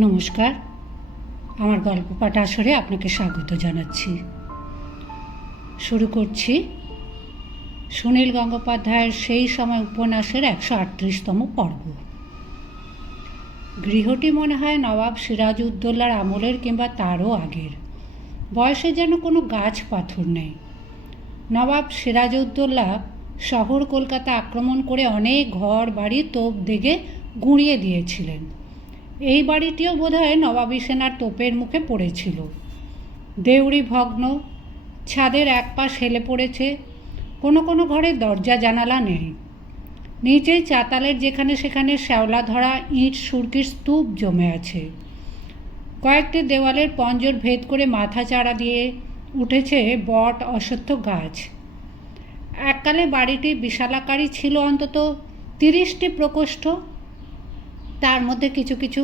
নমস্কার, আমার গল্প পাঠ আসরে আপনাকে স্বাগত জানাচ্ছি। শুরু করছি সুনীল গঙ্গোপাধ্যায়ের সেই সময় উপন্যাসের 138তম পর্ব। গৃহটি মনে হয় নবাব সিরাজউদ্দৌলার আমলের কিংবা তারও আগের। বয়সে যেন কোনো গাছ পাথর নেই। নবাব সিরাজউদ্দৌলা শহর কলকাতা আক্রমণ করে অনেক ঘর বাড়ি তোপ দেগে গুঁড়িয়ে দিয়েছিলেন। এই বাড়িটিও বোধহয় নবাবী সেনার তোপের মুখে পড়েছিল। দেউড়ি ভগ্ন, ছাদের এক পাশ হেলে পড়েছে, কোনো কোনো ঘরে দরজা জানালা নেই। নিচেই চাতালের যেখানে সেখানে শ্যাওলা ধরা ইঁট সুরকির স্তূপ জমে আছে। কয়েকটি দেওয়ালের পঞ্জর ভেদ করে মাথা চাড়া দিয়ে উঠেছে বট অশ্বত্থ গাছ। এককালে বাড়িটি বিশালাকারী ছিল, অন্তত 30টি প্রকোষ্ঠ। তার মধ্যে কিছু কিছু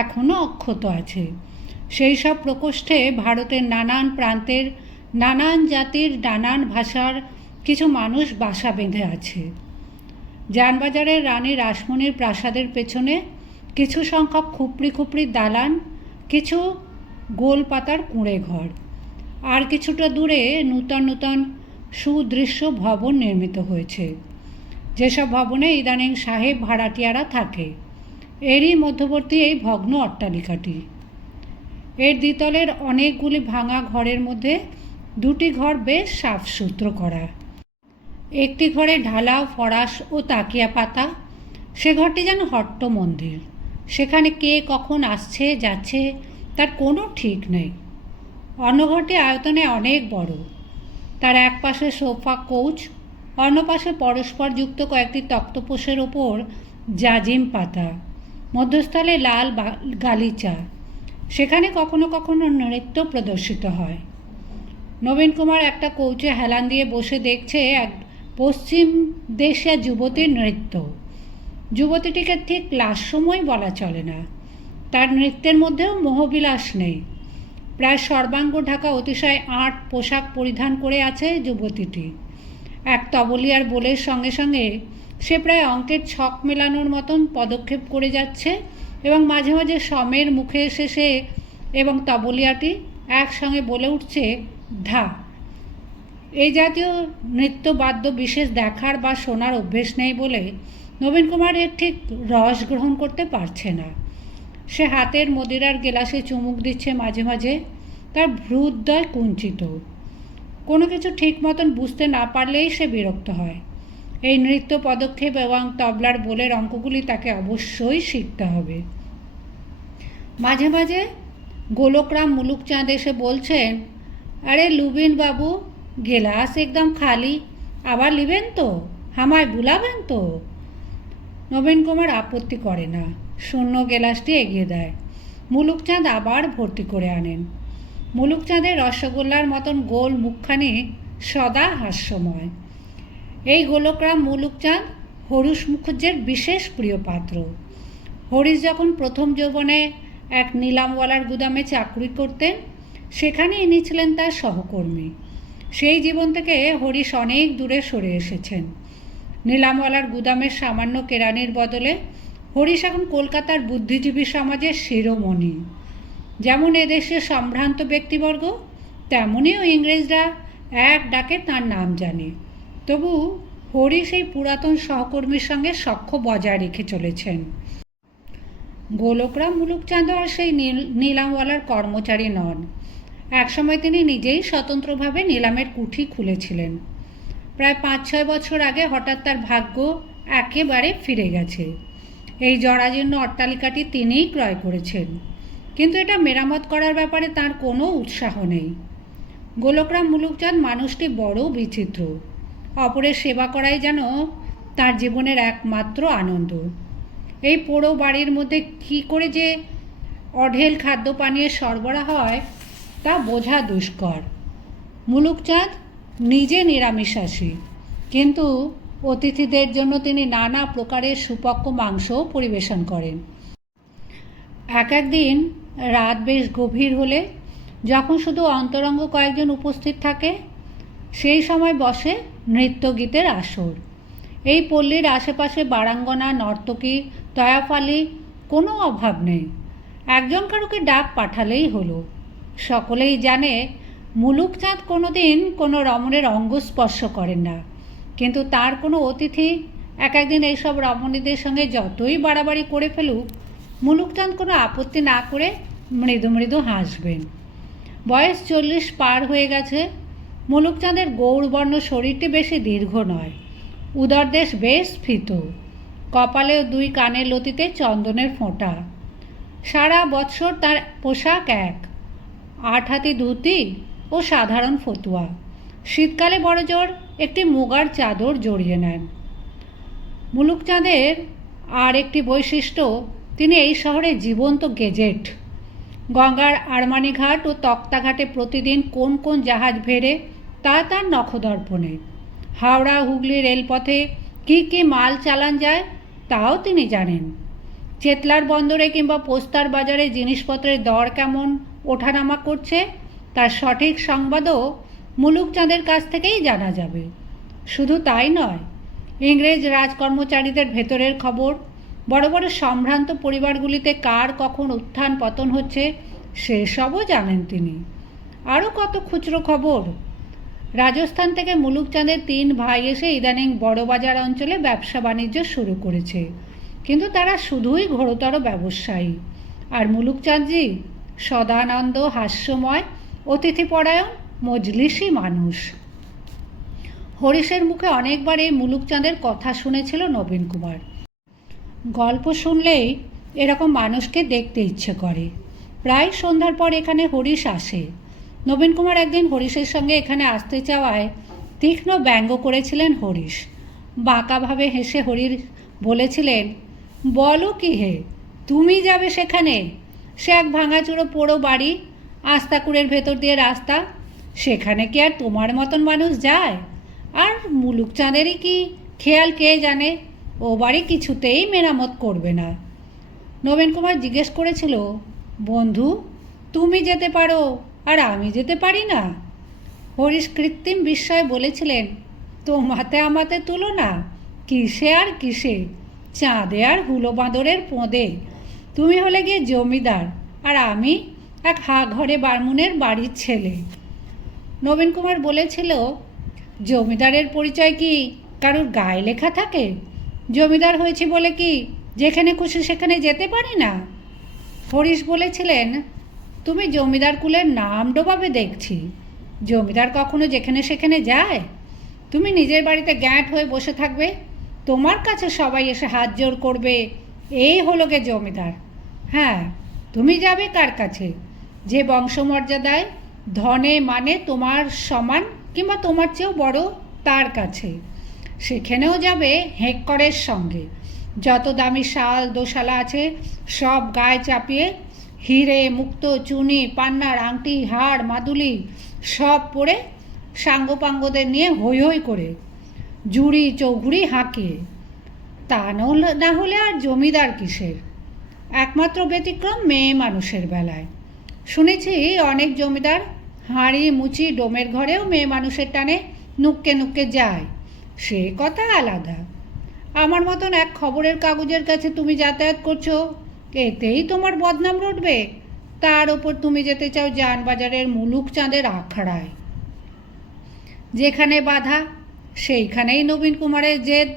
এখনও অক্ষত আছে। সেই সব প্রকোষ্ঠে ভারতের নানান প্রান্তের নানান জাতির নানান ভাষার কিছু মানুষ বাসা বেঁধে আছে। জানবাজারের রানী রাসমণির প্রাসাদের পেছনে কিছু সংখ্যক খুপড়ি খুপড়ি দালান, কিছু গোল পাতার কুঁড়ে ঘর, আর কিছুটা দূরে নূতন নূতন সুদৃশ্য ভবন নির্মিত হয়েছে। যেসব ভবনে ইদানিং সাহেব ভাড়াটিয়ারা থাকে। এরই মধ্যবর্তী এই ভগ্ন অট্টালিকাটি। এর দ্বিতলের অনেকগুলি ভাঙা ঘরের মধ্যে দুটি ঘর বেশ সাফসুতরো করা। একটি ঘরে ঢালাও ফরাশ ও তাকিয়া পাতা। সে ঘরটি যেন হট্ট মন্দির। সেখানে কে কখন আসছে যাচ্ছে তার কোনো ঠিক নেই। অন্য ঘরটি আয়তনে অনেক বড়। তার এক পাশে সোফা কোচ, অন্য পাশে পরস্পর যুক্ত কয়েকটি তক্তপোষের ওপর জাজিম পাতা, মধ্যস্থলে লাল গালিচা। সেখানে কখনো কখনো নৃত্য প্রদর্শিত হয়। নবীন কুমার একটা কৌচে হেলান দিয়ে বসে দেখছে এক পশ্চিম দেশীয় যুবতীর নৃত্য। যুবতীটিকে ঠিক লাস্যময় বলা চলে না। তার নৃত্যের মধ্যেও মোহবিলাস নেই। প্রায় সর্বাঙ্গ ঢাকা অতিশয় আঁট পোশাক পরিধান করে আছে যুবতীটি। এক তবলিয়ার বোলের সঙ্গে সঙ্গে সে প্রায় অঙ্কের ছক মেলানোর মতন পদক্ষেপ করে যাচ্ছে এবং মাঝে মাঝে সমের মুখে এসে সে এবং তবলিয়াটি একসঙ্গে বলে উঠছে ধা। এই জাতীয় নৃত্যবাদ্য বিশেষ দেখার বা শোনার অভ্যেস নেই বলে নবীন কুমার এর ঠিক রস গ্রহণ করতে পারছে না। সে হাতের মদিরার গেলাসে চুমুক দিচ্ছে মাঝে মাঝে। তার ভ্রুদ্বয় কুঞ্চিত। কোনো কিছু ঠিক মতন বুঝতে না পারলেই সে বিরক্ত হয়। এই নৃত্য পদক্ষেপ এবং তবলার বোলের অঙ্কগুলি তাকে অবশ্যই শিখতে হবে। মাঝে মাঝে গোলকরাম মুলুকচাঁদ এসে বলছেন, আরে লুবিন বাবু, গেলাস একদম খালি, আবার লিবেন তো, হামায় বুলাবেন তো। নবীন কুমার আপত্তি করে না, শূন্য গেলাসটি এগিয়ে দেয়। মুলুকচাঁদ আবার ভর্তি করে আনেন। মুলুকচাঁদের রসগোল্লার মতন গোল মুখখানি সদা হাস্যময়। এই গোলকরাম মুলুকচাঁদ হরিশ মুখুজ্জের বিশেষ প্রিয় পাত্র। হরিশ যখন প্রথম যৌবনে এক নিলামওয়ালার গুদামে চাকরি করতেন, সেখানে ইনি ছিলেন তার সহকর্মী। সেই জীবন থেকে হরিশ অনেক দূরে সরে এসেছেন। নিলামওয়ালার গুদামের সামান্য কেরানির বদলে হরিশ এখন কলকাতার বুদ্ধিজীবী সমাজের শিরোমণি। যেমন এদেশে সম্ভ্রান্ত ব্যক্তিবর্গ, তেমনিও ইংরেজরা এক ডাকে তাঁর নাম জানে। তবু হরিশ এই পুরাতন সহকর্মীর সঙ্গে সখ্য বজায় রেখে চলেছেন। গোলকরাম মুলুকচাঁদ আর সেই নিলামওয়ালার কর্মচারী নন। একসময় তিনি নিজেই স্বতন্ত্রভাবে নিলামের কুঠি খুলেছিলেন। প্রায় 5-6 বছর আগে হঠাৎ তার ভাগ্য একেবারে ফিরে গেছে। এই জরাজীর্ণ অট্টালিকাটি তিনিই ক্রয় করেছেন, কিন্তু এটা মেরামত করার ব্যাপারে তার কোনো উৎসাহ নেই। গোলকরাম মুলুকচাঁদ মানুষটি বড় বিচিত্র। অপরের সেবা করাই যেন তার জীবনের একমাত্র আনন্দ। এই পোড়ো বাড়ির মধ্যে কী করে যে অঢেল খাদ্য পানীয়ের সরবরাহ হয় তা বোঝা দুষ্কর। মুলুকচাঁদ নিজে নিরামিষাশী, কিন্তু অতিথিদের জন্য তিনি নানা প্রকারের সুপক্ক মাংসও পরিবেশন করেন। একদিন রাত বেশ গভীর হলে, যখন শুধু অন্তরঙ্গ কয়েকজন উপস্থিত থাকে, সেই সময় বসে নৃত্যগীতের আসর। এই পল্লীর আশেপাশে বারাঙ্গনা, নর্তকী, তয়াফালি কোনো অভাব নেই। একজন কারুকে ডাক পাঠালেই হলো। সকলেই জানে মুলুকচাঁদ কোনোদিন কোনো রমণের অঙ্গ স্পর্শ করেন না, কিন্তু তার কোনো অতিথি এক একদিন এইসব রমণীদের সঙ্গে যতই বাড়াবাড়ি করে ফেলুক, মুলুকচাঁদ কোনো আপত্তি না করে মৃদু মৃদু হাসবেন। বয়স 40 পার হয়ে গেছে। মুলুকচাঁদের গৌরবর্ণ শরীরটি বেশি দীর্ঘ নয়, উদরদেশ বেশ ফিত, কপালে 2 কানের লতিতে চন্দনের ফোঁটা। সারা বৎসর তার পোশাক এক, 8 হাতি ধুতি ও সাধারণ ফতুয়া। শীতকালে বড়জোর একটি মুগার চাদর জড়িয়ে নেন। মুলুকচাঁদের আর একটি বৈশিষ্ট্য, তিনি এই শহরে জীবন্ত গেজেট। গঙ্গার আরমানিঘাট ও তক্তাঘাটে প্রতিদিন কোন কোন জাহাজ ভেড়ে তা তার নখদর্পণে। হাওড়া হুগলি রেলপথে কী কী মাল চালান যায় তাও তিনি জানেন। চেতলার বন্দরে কিংবা পোস্তার বাজারে জিনিসপত্রের দর কেমন ওঠানামা করছে তার সঠিক সংবাদও মুলুকচাঁদের কাছ থেকেই জানা যাবে। শুধু তাই নয়, ইংরেজ রাজকর্মচারীদের ভেতরের খবর, বড় বড় সম্ভ্রান্ত পরিবারগুলিতে কার কখন উত্থান পতন হচ্ছে সেসবও জানেন তিনি। আরও কত খুচরো খবর। রাজস্থান থেকে মুলুকচাঁদের 3 ভাই এসে ইদানিং বড়বাজার অঞ্চলে ব্যবসা বাণিজ্য শুরু করেছে, কিন্তু তারা শুধুই ঘোরতর ব্যবসায়ী। আর মুলুকচাঁদজি সদানন্দ, হাস্যময়, অতিথিপরায়ণ, মজলিসি মানুষ। হরিশের মুখে অনেকবার এই মুলুকচাঁদের কথা শুনেছিল নবীন কুমার। গল্প শুনলেই এরকম মানুষকে দেখতে ইচ্ছে করে। প্রায় সন্ধ্যার পর এখানে হরিশ আসে। নবীন কুমার একদিন হরিশের সঙ্গে এখানে আসতে চাওয়ায় তীক্ষ্ণ ব্যঙ্গ করেছিলেন হরিশ। বাঁকাভাবে হেসে হরিশ বলেছিলেন, বলো কি হে, তুমি যাবে সেখানে? সে এক ভাঙাচুরো পোড়ো বাড়ি, আস্তাকুড়ের ভেতর দিয়ে রাস্তা, সেখানে কি আর তোমার মতন মানুষ যায়? আর মুলুকচাঁদেরই কি খেয়াল কে জানে, ও বাড়ি কিছুতেই মেরামত করবে না। নবীন কুমার জিজ্ঞেস করেছিল, বন্ধু তুমি যেতে পারো আর আমি যেতে পারি না? হরিশ কৃত্রিম বিস্ময়ে বলেছিলেন, তোমাতে আমাতে তুলনা কিসে আর কিসে, চাঁদে আর হুলো বাঁদরের পোঁদে। তুমি হলে গিয়ে জমিদার আর আমি এক ঘরে বারমুনের বাড়ির ছেলে। নবীন কুমার বলেছিল, জমিদারের পরিচয় কি কারুর গায়ে লেখা থাকে? জমিদার হয়েছি বলে কি যেখানে খুশি সেখানে যেতে পারি না? হরিশ বলেছিলেন, তুমি জমিদার কুলের নাম ডোবাবে দেখছি। জমিদার কখনো যেখানে সেখানে যায়? তুমি নিজের বাড়িতে গ্যাঁট হয়ে বসে থাকবে, তোমার কাছে সবাই এসে হাত জোর করবে, এই হলো গে জমিদার। হ্যাঁ, তুমি যাবে কার কাছে? যে বংশমর্যাদায় ধনে মানে তোমার সমান কিংবা তোমার চেয়েও বড় তার কাছে। সেখানেও যাবে হেক্করের সঙ্গে। যত দামি শাল দোশালা আছে সব গায়ে চাপিয়ে, হিরে মুক্ত চুনি পান্নার আংটি হাড় মাদুলি সব পরে সাঙ্গপাঙ্গদের নিয়ে হৈ হৈ করে, জুড়ি চৌঘুড়ি হাঁকিয়ে। তা না হলে আর জমিদার কিসের? একমাত্র ব্যতিক্রম মেয়ে মানুষের বেলায়। শুনেছি অনেক জমিদার হাঁড়ি মুচি ডোমের ঘরেও মেয়ে মানুষের টানে নুক্কে নুক্কে যায়, সে কথা আলাদা। আমার মতন এক খবরের কাগজের কাছে তুমি যাতায়াত করছো, এতেই তোমার বদনাম রটবে। তার ওপর তুমি যেতে চাও জানবাজারের মুলুকচাঁদের আখড়ায়। যেখানে বাধা সেইখানেই নবীন কুমারের জেদ।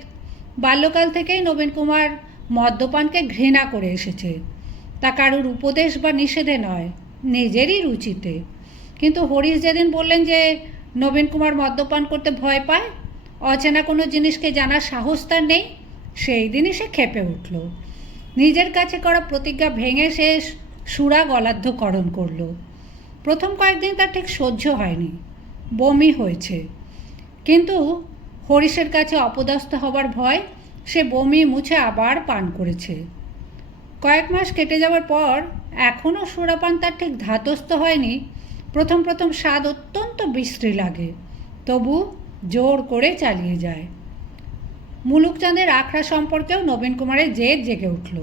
বাল্যকাল থেকেই নবীন কুমার মদ্যপানকে ঘৃণা করে এসেছে। তা কারুর উপদেশ বা নিষেধে নয়, নিজেরই রুচিতে। কিন্তু হরিশ যেদিন বললেন যে নবীন কুমার মদ্যপান করতে ভয় পায়, অচেনা কোনো জিনিসকে জানার সাহস তার নেই, সেই দিনই সে ক্ষেপে উঠল। নিজের কাছে করা প্রতিজ্ঞা ভেঙে সে সুরা গলাধ্যকরণ করল। প্রথম কয়েকদিন তার ঠিক সহ্য হয়নি, বমি হয়েছে। কিন্তু হরিশের কাছে অপদস্থ হবার ভয় সে বমি মুছে আবার পান করেছে। কয়েক মাস কেটে যাওয়ার পর এখনও সুরাপান তার ঠিক ধাতস্থ হয়নি। প্রথম প্রথম স্বাদ অত্যন্ত বিশ্রী লাগে, তবু জোর করে চালিয়ে যায়। মুলুকচাঁদের আখড়া সম্পর্কেও নবীন কুমারের জেদ জেগে উঠল।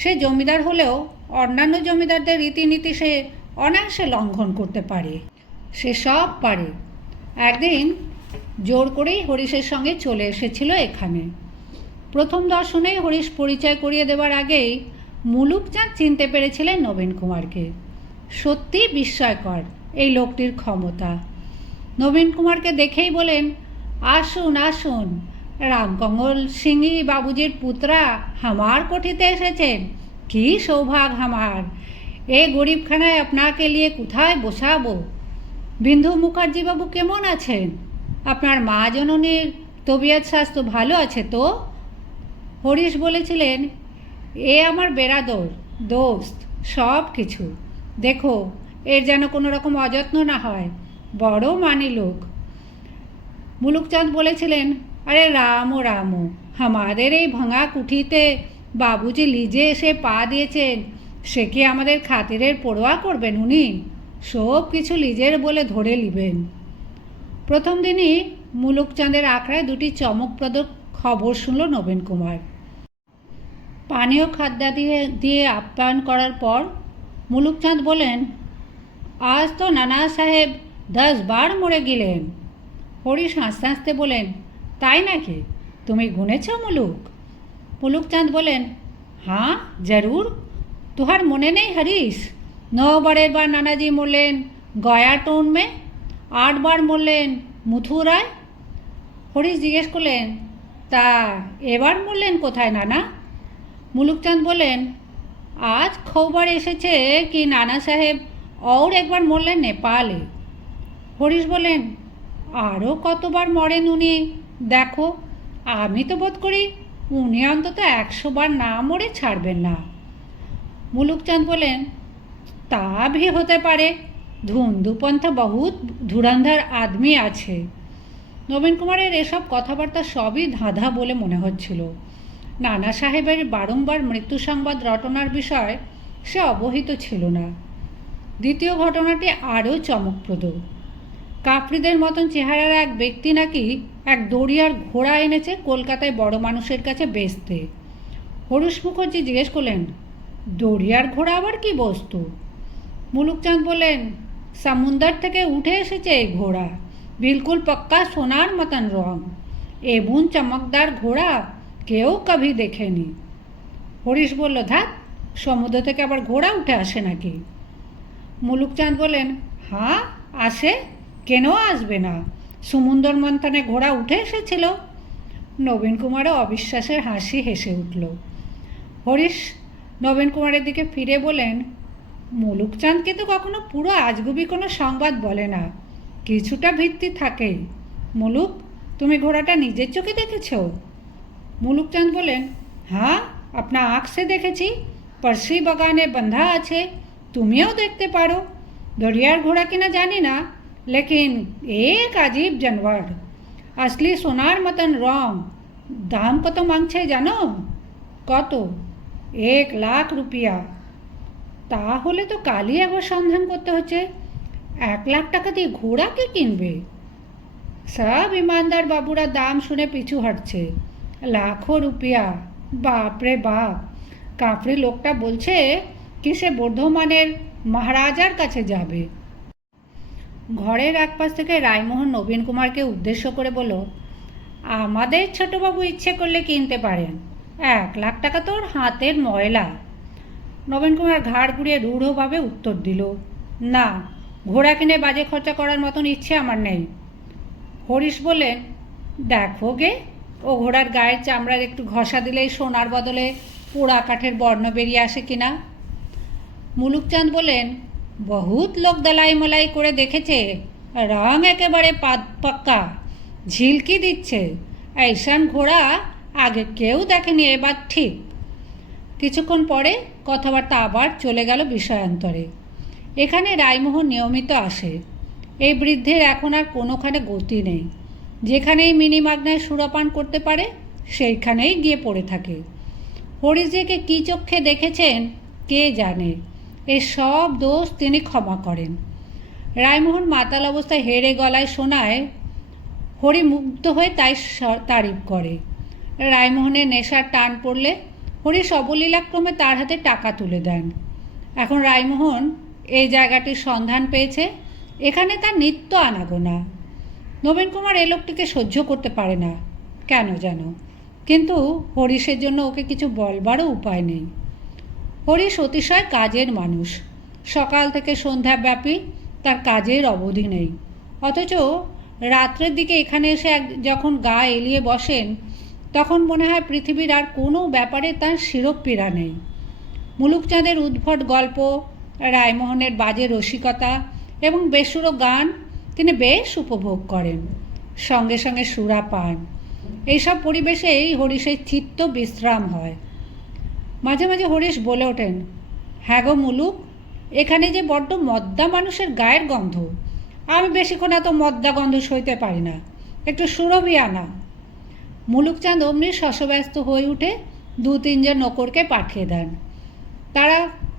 সে জমিদার হলেও অন্যান্য জমিদারদের রীতিনীতি সে অনায়াসে লঙ্ঘন করতে পারে, সে সব পারে। একদিন জোর করেই হরিশের সঙ্গে চলে এসেছিল এখানে। প্রথম দর্শনেই হরিশ পরিচয় করিয়ে দেবার আগেই মুলুকচাঁদ চিনতে পেরেছিলেন নবীন কুমারকে। সত্যি বিস্ময়কর এই লোকটির ক্ষমতা। নবীন কুমারকে দেখেই বলেন, আসুন আসুন, রামকঙ্গল সিংহি বাবুজির পুত্রা হামার কোঠিতে এসেছেন। কি সৌভাগ্য হামার, এ গরিবখানায় আপনাকে নিয়ে কোথায় বসাবো। বিন্ধু মুখার্জি বাবু কেমন আছেন? আপনার মা জননীর তবিয়ত স্বাস্থ্য ভালো আছে তো? হরিশ বলেছিলেন, এ আমার বেরাদর, দোস্ত, সব কিছু। দেখো এর যেন কোনো রকম অযত্ন না হয়, বড় মানি লোক। মুলুকচাঁদ বলেছিলেন, আরে রামো রামো, আমাদের এই ভাঙা কুঠিতে বাবুজি লিজে এসে পা দিয়েছেন, সে কি আমাদের খাতিরের পরোয়া করবেন উনি? সব কিছু লিজের বলে ধরে নিবেন। প্রথম দিনই মুলুকচাঁদের আখড়ায় দুটি চমকপ্রদ খবর শুনল নবীন কুমার। পানীয় খাদ্য দিয়ে আপ্যায়ন করার পর মুলুকচাঁদ বলেন, আজ তো নানা সাহেব 10 বার মরে গেলেন। হরিশ হাসতে হাসতে বলেন, তাই নাকি? তুমি গুনেছ মুলুক? মুলুকচাঁদ বলেন, हाँ जरूर। तुहार মনে নেই হরিশ? 9 বারের বার নানাজি মরলেন গয়া টাউন में, 8 বার মরলেন মথুরায়। হরিশ জিজ্ঞেস করলেন, তা এবার মরলেন কোথায় নানা? মুলুকচাঁদ বলেন, আজ খবর এসেছে কি নানা সাহেব और একবার মরলেন নেপালে। হরিশ বলেন, আরও কতবার মরেন উনি দেখো, আমি তো বোধ করি উনি অন্তত 100 বার না মরে ছাড়বেন না। মুলুকচাঁদ বলেন, তা ভি হতে পারে, ধুন্দুপন্থ বহুত ধুরন্ধর আদমি আছে। নবীন কুমারের এসব কথাবার্তা সবই ধাঁধা বলে মনে হচ্ছিল। নানা সাহেবের বারংবার মৃত্যু সংবাদ রটনার বিষয় সে অবহিত ছিল না। দ্বিতীয় ঘটনাটি আরও চমকপ্রদ। কাফরিদের মতন চেহারার এক ব্যক্তি নাকি এক দড়িয়ার ঘোড়া এনেছে কলকাতায় বড় মানুষের কাছে বেচতে। হরিশ মুখার্জি জিজ্ঞেস করলেন, দড়িয়ার ঘোড়া আবার কি বস্তু? মুলুকচাঁদ বললেন, সমুন্দর থেকে উঠে এসেছে এই ঘোড়া, বিলকুল পক্কা সোনার মতন রং, এমন চমকদার ঘোড়া কেউ কভি দেখেনি। হরিশ বলল, ধ্যাত, সমুদ্র থেকে আবার ঘোড়া উঠে আসে নাকি? মুলুকচাঁদ বলেন, হ্যাঁ আসে, কেন আসবে না? সমুন্দর মন্থনে ঘোড়া উঠে এসেছিল। নবীন কুমারও অবিশ্বাসের হাসি হেসে উঠল। হরিশ নবীন কুমারের দিকে ফিরে বলেন, মুলুকচাঁদ কিন্তু কখনো পুরো আজগুবি কোনো সংবাদ বলে না, কিছুটা ভিত্তি থাকেই। মুলুক, তুমি ঘোড়াটা নিজের চোখে দেখেছ? মুলুকচাঁদ বলেন, হ্যাঁ, আপনার আঁখ সে দেখেছি, পার্সি বাগানে বাঁধা আছে, তুমিও দেখতে পারো। দড়িয়ার ঘোড়া কিনা জানি না, লেকিন এক আজীব জানোয়ার, আসলি সোনার মতন রং। দাম কত মাংছে জানো? কত? 1 লাখ রুপিয়া। তাহলে তো কালই একবার সন্ধান করতে হচ্ছে। 1 লাখ টাকা দিয়ে ঘোড়া কে কিনবে? সব ইমানদার বাবুরা দাম শুনে পিছু হাঁটছে। লাখো রুপিয়া, বাপরে বাপ। কাফরি লোকটা বলছে কি সে বর্ধমানের মহারাজার কাছে যাবে। ঘরের একপাশ থেকে রায়মোহন নবীন কুমারকে উদ্দেশ্য করে বলল, আমাদের ছোটবাবু ইচ্ছে করলে কিনতে পারেন, 1 লাখ টাকা তো ওর হাতের ময়লা। নবীন কুমার ঘাড় ঘুরিয়ে রূঢ়ভাবে উত্তর দিল, না, ঘোড়া কিনে বাজে খরচা করার মতন ইচ্ছে আমার নেই। হরিশ বললেন, দেখো গে, ও ঘোড়ার গায়ের চামড়ার একটু ঘষা দিলেই সোনার বদলে পোড়া কাঠের বর্ণ বেরিয়ে আসে কিনা? মুলুকচাঁদ বললেন, বহুত লোক দলাই মলাই করে দেখেছে, রং একেবারে পাক্কা, ঝিলকি দিচ্ছে। এইসান ঘোড়া আগে কেউ দেখেনি, এবার ঠিক। কিছুক্ষণ পরে কথাবার্তা আবার চলে গেল বিষয়ান্তরে। এখানে রায়মোহন নিয়মিত আসে। এই বৃদ্ধের এখন আর কোনোখানে গতি নেই। যেখানেই মিনিমাগনায় সুরাপান করতে পারে সেইখানেই গিয়ে পড়ে থাকে। হরিশজিকে কী চক্ষে দেখেছেন কে জানে, এর সব দোষ তিনি ক্ষমা করেন। রায়মোহন মাতাল অবস্থায় হেরে গলায় শোনায় হরি মুগ্ধ হয়ে তাই তারিফ করে। রায়মোহনের নেশার টান পড়লে হরিশ অবলীলাক্রমে তার হাতে টাকা তুলে দেন। এখন রায়মোহন এই জায়গাটির সন্ধান পেয়েছে, এখানে তার নিত্য আনাগোনা। নবীন কুমার এই লোকটিকে সহ্য করতে পারে না কেন যেন, কিন্তু হরিশের জন্য ওকে কিছু বলবারও উপায় নেই। হরিশ অতিশয় কাজের মানুষ। সকাল থেকে সন্ধ্যাব্যাপী তার কাজের অবধি নেই। অথচ রাত্রের দিকে এখানে এসে যখন গা এলিয়ে বসেন, তখন মনে হয় পৃথিবীর আর কোনো ব্যাপারে তার শিরোপীড়া নেই। মুলুকচাঁদের উদ্ভট গল্প, রায়মোহনের বাজে রসিকতা এবং বেসুরো গান তিনি বেশ উপভোগ করেন, সঙ্গে সঙ্গে সুরা পান। এইসব পরিবেশেই হরিশের চিত্ত বিশ্রাম হয়। মাঝে মাঝে হরিশ বলে ওঠেন, হ্যাঁ গো মুলুক, এখানে যে বড্ড মদ্দা মানুষের গায়ের গন্ধ, আমি বেশিক্ষণ এত মদ্দা গন্ধ সইতে পারি না, একটু সুরভি আনা। মুলুকচাঁদ অমনি শশব্যস্ত হয়ে উঠে 2-3 জন নকরকে পাঠিয়ে দেন। তারা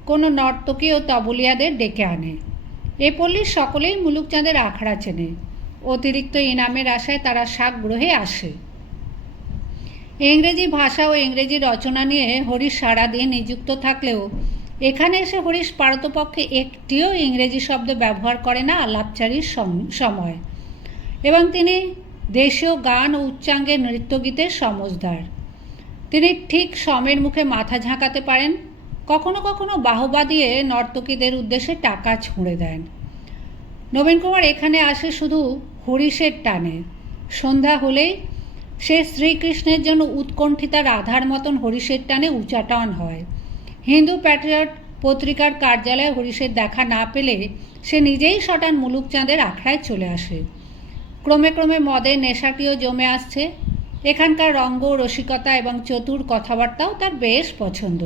কোনো নর্তকী ও তবলিয়াদের ডেকে আনে। এ পল্লীর সকলেই মুলুকচাঁদের আখড়া চেনে। অতিরিক্ত ইনামের আশায় তারা সাগ্রহে আসে। ইংরেজি ভাষা ও ইংরেজি রচনা নিয়ে হরিশ সারাদিন নিযুক্ত থাকলেও এখানে এসে হরিশ পারতপক্ষে একটিও ইংরেজি শব্দ ব্যবহার করে না আলাপচারির সময়, এবং তিনি দেশীয় গান ও উচ্চাঙ্গের নৃত্যগীতের সমজদার। তিনি ঠিক সমের মুখে মাথা ঝাঁকাতে পারেন, কখনো কখনো বাহবা দিয়ে নর্তকীদের উদ্দেশ্যে টাকা ছুঁড়ে দেন। নবীন কুমার এখানে আসে শুধু হরিশের টানে। সন্ধ্যা হলেই সে শ্রীকৃষ্ণের জন্য উৎকণ্ঠিতা রাধার মতন হরিশের টানে উচাটন হয়। হিন্দু প্যাট্রিয়ট পত্রিকার কার্যালয়ে হরিশের দেখা না পেলে সে নিজেই সটান মুলুকচাঁদের আখড়ায় চলে আসে। ক্রমে ক্রমে মদের নেশাটিও জমে আসছে। এখানকার রঙ্গ, রসিকতা এবং চতুর কথাবার্তাও তার বেশ পছন্দ।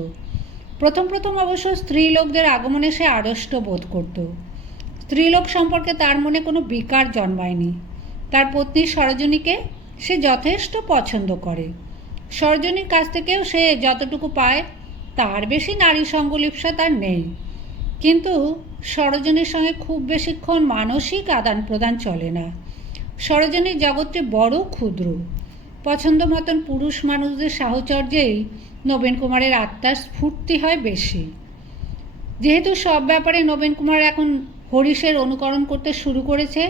প্রথম প্রথম অবশ্য স্ত্রীলোকদের আগমনে সে আড়ষ্ট বোধ করত। স্ত্রীলোক সম্পর্কে তার মনে কোনো বিকার জন্মায়নি। তার পত্নী সরোজিনীকে সে যথেষ্ট পছন্দ করে। সরোজিনীর কাছ থেকেও সে যতটুকু পায় তার বেশি নারী সঙ্গলিপ্সা তার নেই। কিন্তু সরোজিনীর সঙ্গে খুব বেশিক্ষণ মানসিক আদান প্রদান চলে না। সরোজিনীর জগৎটি বড় ক্ষুদ্র। পছন্দ মতন পুরুষ মানুষদের সাহচর্যেই নবীন কুমারের আত্মার স্ফূর্তি হয় বেশি। যেহেতু সব ব্যাপারে নবীন কুমার এখন হরিশের অনুকরণ করতে শুরু করেছে,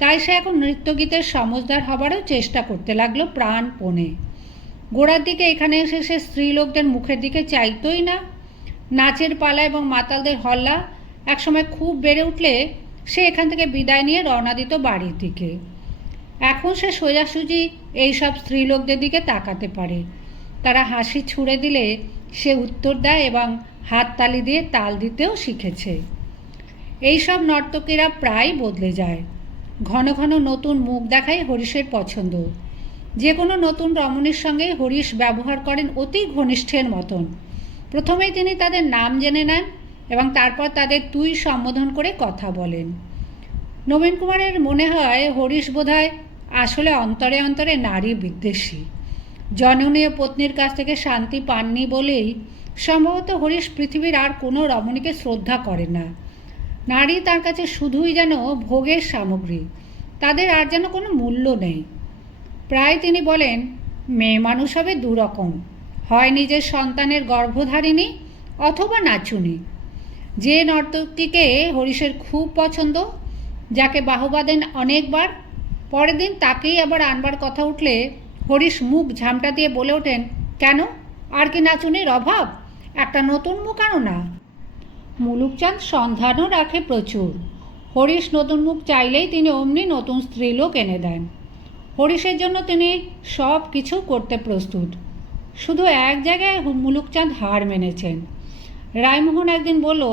তাই সে এখন নৃত্যগীতের সমজদার হবারও চেষ্টা করতে লাগলো প্রাণপণে। গোড়ার দিকে এখানে এসে সে স্ত্রীলোকদের মুখের দিকে চাইতই না। নাচের পালা এবং মাতালদের হল্লা একসময় খুব বেড়ে উঠলে সে এখান থেকে বিদায় নিয়ে রওনা দিত বাড়ির দিকে। এখন সে সোজাসুজি এইসব স্ত্রীলোকদের দিকে তাকাতে পারে। তারা হাসি ছুঁড়ে দিলে সে উত্তর দেয় এবং হাততালি দিয়ে তাল দিতেও শিখেছে। এইসব নর্তকীরা প্রায় বদলে যায়। ঘন ঘন নতুন মুখ দেখাই হরিশের পছন্দ। যে কোনো নতুন রমণীর সঙ্গে হরিশ ব্যবহার করেন অতি ঘনিষ্ঠের মতন। প্রথমেই তিনি তাদের নাম জেনে নেন এবং তারপর তাদের তুই সম্বোধন করে কথা বলেন। নবীন কুমারের মনে হয় হরিশ বোধহয় আসলে অন্তরে অন্তরে নারী বিদ্বেষী। জননী ও পত্নীর কাছ থেকে শান্তি পাননি বলেই সম্ভবত হরিশ পৃথিবীর আর কোনো রমণীকে শ্রদ্ধা করে না। নারী তার কাছে শুধুই যেন ভোগের সামগ্রী, তাদের আর যেন কোনো মূল্য নেই। প্রায় তিনি বলেন, মেয়ে মানুষ হবে দুরকম, হয় নিজের সন্তানের গর্ভধারিণী অথবা নাচুনি। যে নর্তকীকে হরিশের খুব পছন্দ, যাকে বাহবা দেন অনেকবার, পরের দিন তাকেই আবার আনবার কথা উঠলে হরিশ মুখ ঝামটা দিয়ে বলে ওঠেন, কেন, আর কি নাচুনির অভাব? একটা নতুন মুখ আনো না। মুলুকচাঁদ সন্ধানও রাখে প্রচুর। হরিশ নতুন মুখ চাইলেই তিনি অমনি নতুন স্ত্রীলোক এনে দেন। হরিশের জন্য তিনি সব কিছু করতে প্রস্তুত। শুধু এক জায়গায় মুলুকচাঁদ হার মেনেছেন। রায়মোহন একদিন বলল,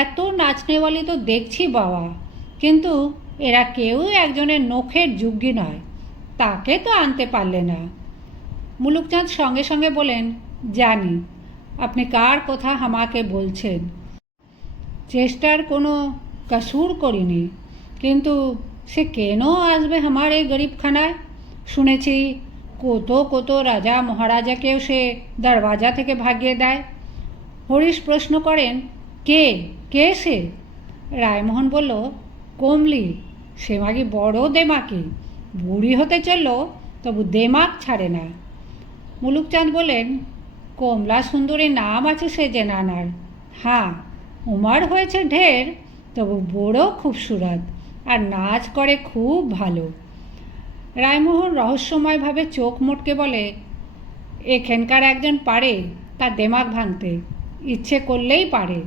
এত নাচনেওয়ালি তো দেখছি বাবা, কিন্তু এরা কেউই একজনের নখের যোগ্যী নয়, তাকে তো আনতে পারলে না। মুলুকচাঁদ সঙ্গে সঙ্গে বলেন, জানি আপনি কার কথা আমাকে বলছেন। চেষ্টার কোনো কসুর করিনি, কিন্তু সে কেন আসবে আমার এই গরিবখানায়? শুনেছি কত কত রাজা মহারাজাকেও সে দরওয়াজা থেকে ভাগিয়ে দেয়। হরিশ প্রশ্ন করেন, কে কে সে? রায়মোহন বলল, কমলি। সে মাগি বড় দেমাকি, বুড়ি হতে চলল তবু দেমাক ছাড়ে না। মুলুকচাঁদ বলেন, কমলা সুন্দরী নাম আছে সে জেনানার। হ্যাঁ, উমার হয়েছে ঢের, তবু বড় খুবসুরত, আর নাচ করে খুব ভালো। রায়মোহন রহস্যময়ভাবে চোখ মোটকে বলে, এখানকার একজন পারে তার দেমাক ভাঙতে, ইচ্ছে করলেই পারে।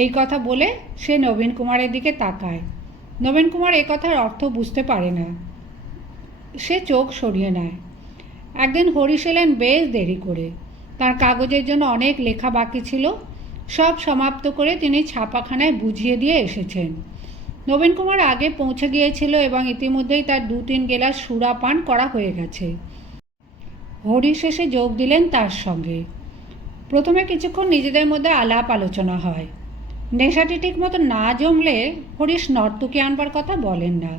এই কথা বলে সে নবীন কুমারের দিকে তাকায়। নবীন কুমার এ কথার অর্থ বুঝতে পারে না। সে চোখ সরিয়ে নেয়। একদিন হরিশ এলেন বেশ দেরি করে। তার কাগজের জন্য অনেক লেখা বাকি ছিল। সব সমাপ্ত করে তিনি ছাপাখানায় বুঝিয়ে দিয়ে এসেছেন। নবীন কুমার আগে পৌঁছে গিয়েছিল এবং ইতিমধ্যেই তার 2-3 গেলাস সুরা পান করা হয়ে গেছে। হরিশ এসে যোগ দিলেন তার সঙ্গে। প্রথমে কিছুক্ষণ নিজেদের মধ্যে আলাপ আলোচনা হয়। নেশাটি ঠিক মতো না জমলে হরিশ নর্তকী আনবার কথা বলেন না।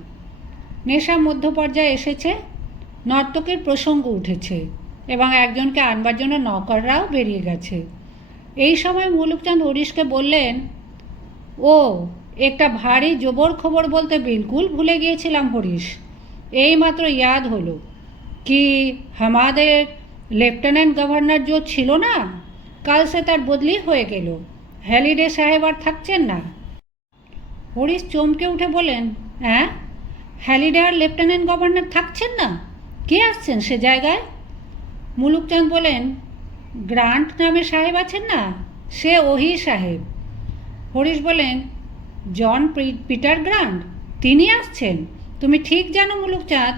নেশা মধ্য পর্যায়ে এসেছে, নর্তকীর প্রসঙ্গ উঠেছে এবং একজনকে আনবার জন্য নৌকররাও বেরিয়ে গেছে। এই সময় মুলুকচাঁদ হরিশকে বললেন, ও একটা ভারী জবর খবর বলতে বিলকুল ভুলে গিয়েছিলাম হরিশ, এইমাত্র ইয়াদ হলো। কি আমাদের লেফটেন্যান্ট গভর্নর যে ছিল না, কাল সে তার বদলি হয়ে গেল। হ্যালিডে সাহেব আর থাকছেন না। হরিশ চমকে উঠে বলেন, হ্যাঁ, হ্যালিডে আর লেফটেন্যান্ট গভর্নর থাকছেন না? কে আসছেন সে জায়গায়? মুলুকচাঁদ বলেন, গ্রান্ট নামে সাহেব আছেন না, সে ওহি সাহেব। হরিশ বলেন, জন পিটার গ্রান্ট, তিনি আসছেন? তুমি ঠিক জানো মুলুকচাঁদ?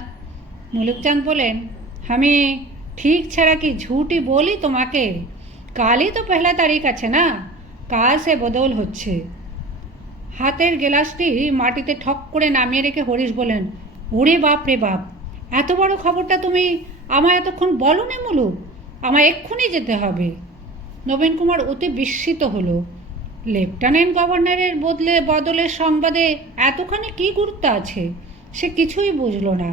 মুলুকচাঁদ বলেন, আমি ঠিক ছাড়া কি ঝুটি বলি তোমাকে? কালই তো 1 তারিখ আছে না, কাল সে বদল হচ্ছে। হাতের গেলাসটি মাটিতে ঠক করে নামিয়ে রেখে হরিশ বলেন, ওরে বাপ রে বাপ, এত বড় খবরটা তুমি আমায় এতক্ষণ বলনি মুলুক, আমায় এক্ষুনি যেতে হবে। নবীন কুমার অতি বিস্মিত হলো। লেফটেন্যান্ট গভর্নরের বদলের সংবাদে এতখানি কী গুরুত্ব আছে সে কিছুই বুঝল না।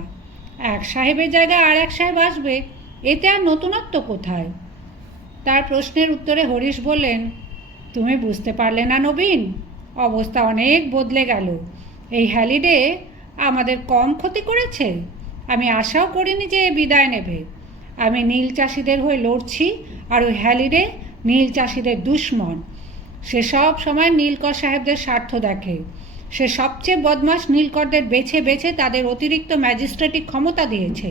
এক সাহেবের জায়গায় আর এক সাহেব আসবে, এতে আর নতুনত্ব কোথায়? তার প্রশ্নের উত্তরে হরিশ বললেন, তুমি বুঝতে পারলে না নবীন, অবস্থা অনেক বদলে গেল। এই হ্যালিডে আমাদের কম ক্ষতি করেছে? আমি আশাও করিনি যে বিদায় নেবে। আমি নীল চাষিদের হয়ে লড়ছি, আর ওই হ্যালিডে নীল চাষিদের দুশ্মন। সে সব সময় নীলকর সাহেবদের স্বার্থ দেখে। সে সবচেয়ে বদমাশ নীলকরদের বেছে বেছে তাদের অতিরিক্ত ম্যাজিস্ট্রেটি ক্ষমতা দিয়েছে।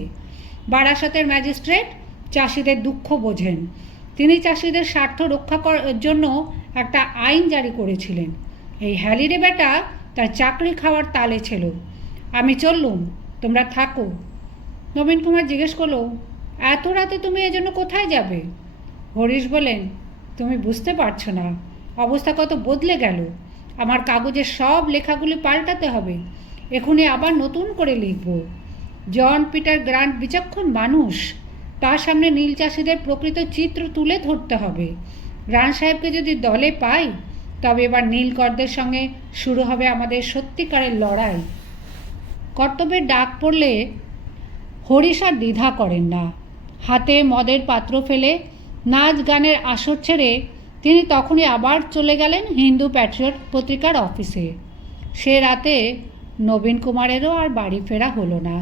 বারাসতের ম্যাজিস্ট্রেট চাষিদের দুঃখ বোঝেন। তিনি চাষিদের স্বার্থ রক্ষা করার জন্য একটা আইন জারি করেছিলেন। এই হ্যালিডে বেটা তার চাকরি খাওয়ার তালে ছিল। আমি চললুম, তোমরা থাকো। নবীন কুমার জিজ্ঞেস করলো, এত রাতে তুমি এজন্য কোথায় যাবে? হরিশ বলেন, তুমি বুঝতে পারছো না, অবস্থা কত বদলে গেল। আমার কাগজের সব লেখাগুলি পাল্টাতে হবে। এখনই আবার নতুন করে লিখব। জন পিটার গ্রান্ট বিচক্ষণ মানুষ, তার সামনে নীল চাষিদের প্রকৃত চিত্র তুলে ধরতে হবে। গ্রান্ট সাহেবকে যদি দলে পাই, তবে এবার নীলকরদের সঙ্গে শুরু হবে আমাদের সত্যিকারের লড়াই। কর্তব্যের ডাক পড়লে হরিশ আর দ্বিধা করেন না। হাতে মদের পাত্র ফেলে নাচ গানের আসর ছেড়ে তিনি তখনই আবার চলে গেলেন হিন্দু প্যাট্রিয়ট পত্রিকার অফিসে। সে রাতে নবীন কুমারেরও আর বাড়ি ফেরা হলো না।